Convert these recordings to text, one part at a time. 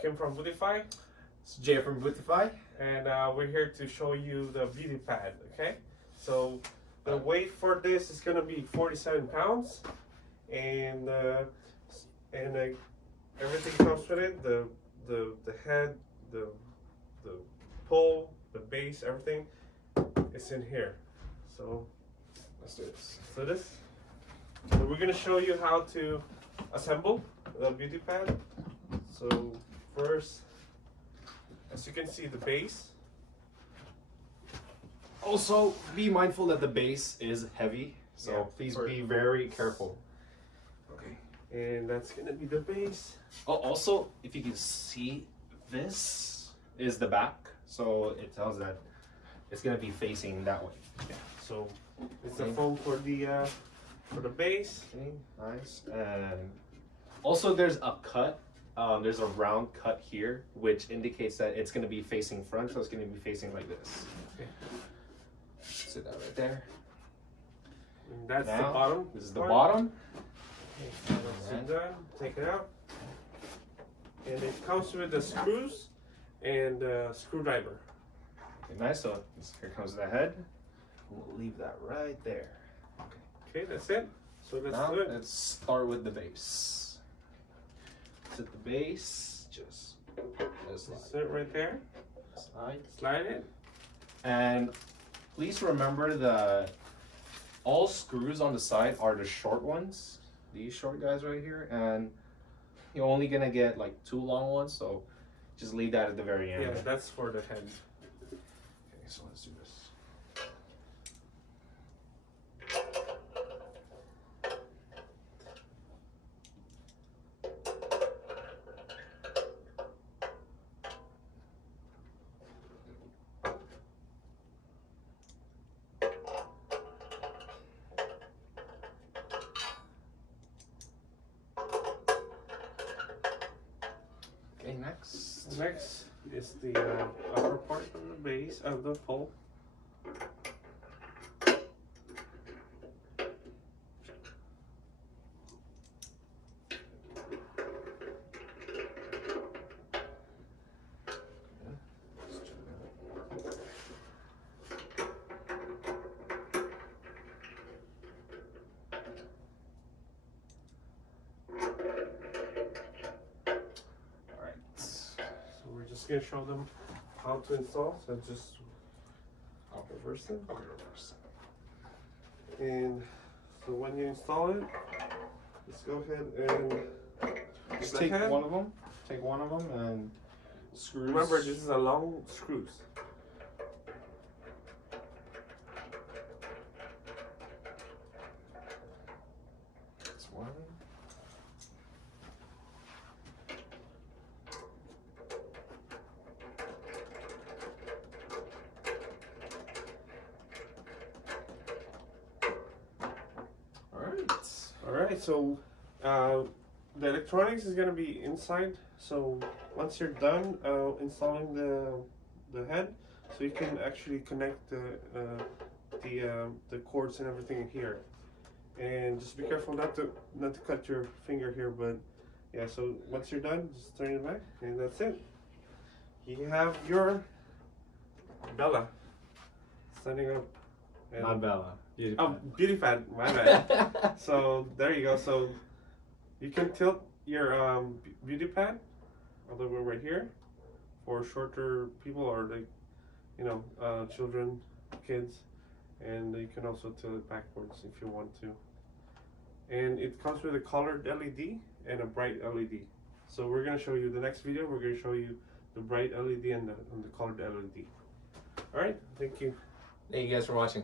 Kim from Boothify, It's Jay from Boothify. and we're here to show you the BeautiPad. Okay, so the weight for this is gonna be 47 pounds, and everything comes with it. The head, the pole, the base, everything is in here. So Let's do this. so this. So we're gonna show you how to assemble the BeautiPad. So first, as you can see, the base. Also, be mindful that the base is heavy, so Yeah, please for- be very careful. Okay. And that's gonna be the base. Oh, also, if you can see, this is the back, so it tells that it's gonna be facing that way. So it's the foam for the base. Okay, nice. And also, there's a cut. There's a round cut here, which indicates that it's gonna be facing front, so it's gonna be facing like this. Okay. Sit that right there. And that's the Now, bottom. This is the part. bottom. Okay, so once you're done, take it out. And it comes with the screws and screwdriver. Okay, nice. So here comes the head. We'll leave that right there. Okay, that's it. So let's Now do it. let's start with the base. Set the base. Just That's it right there. slide. Slide it. And please remember that all screws on the side are the short ones. These short guys right here, and you're only gonna get like 2 long ones, so just leave that at the very end. Yeah, that's for the head. Okay, so let's do this. Okay, next. Next is the upper part of the base of the pole. So we're just gonna show them how to install. So just reverse it. Okay, reverse. And so when you install it, just go ahead and Just the take head. one of them. Take one of them and screws. Remember, this is a long screws. That's one. All right. So the electronics is gonna be inside. So once you're done installing the head, so you can actually connect the cords and everything in here. And just be careful not to cut your finger here. But yeah, so once you're done, just turn it back, and that's it. You have your Bella standing up. And Not Bella. oh, BeautiPad, my bad. So there you go. So you can tilt your BeautiPad all the way right here for shorter people or like, you know, children, kids, and you can also tilt it backwards if you want to. And it comes with a colored LED and a bright LED. So we're gonna show you the next video. We're gonna show you the bright LED and the colored LED. All right, thank you. Thank you guys for watching.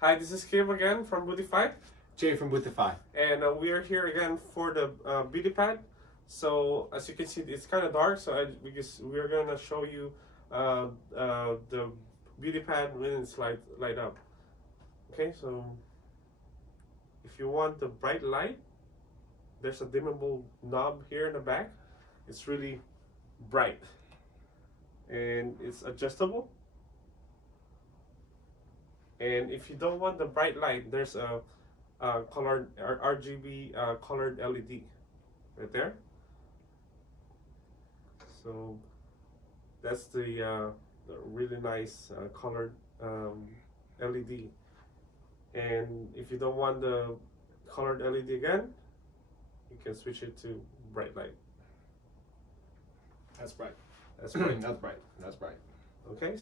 Hi, this is Kim again from Boothify. Jay from Boothify. And we are here again for the BeautiPad. So as you can see, it's kind of dark. So because we are gonna show you the BeautiPad when it's light up. Okay, so if you want the bright light, there's a dimmable knob here in the back. It's really bright, and it's adjustable. And if you don't want the bright light, there's a colored RGB colored LED right there. So that's the really nice colored LED. And if you don't want the colored LED again, you can switch it to bright light. That's bright. That's bright. That's bright. That's bright. Okay.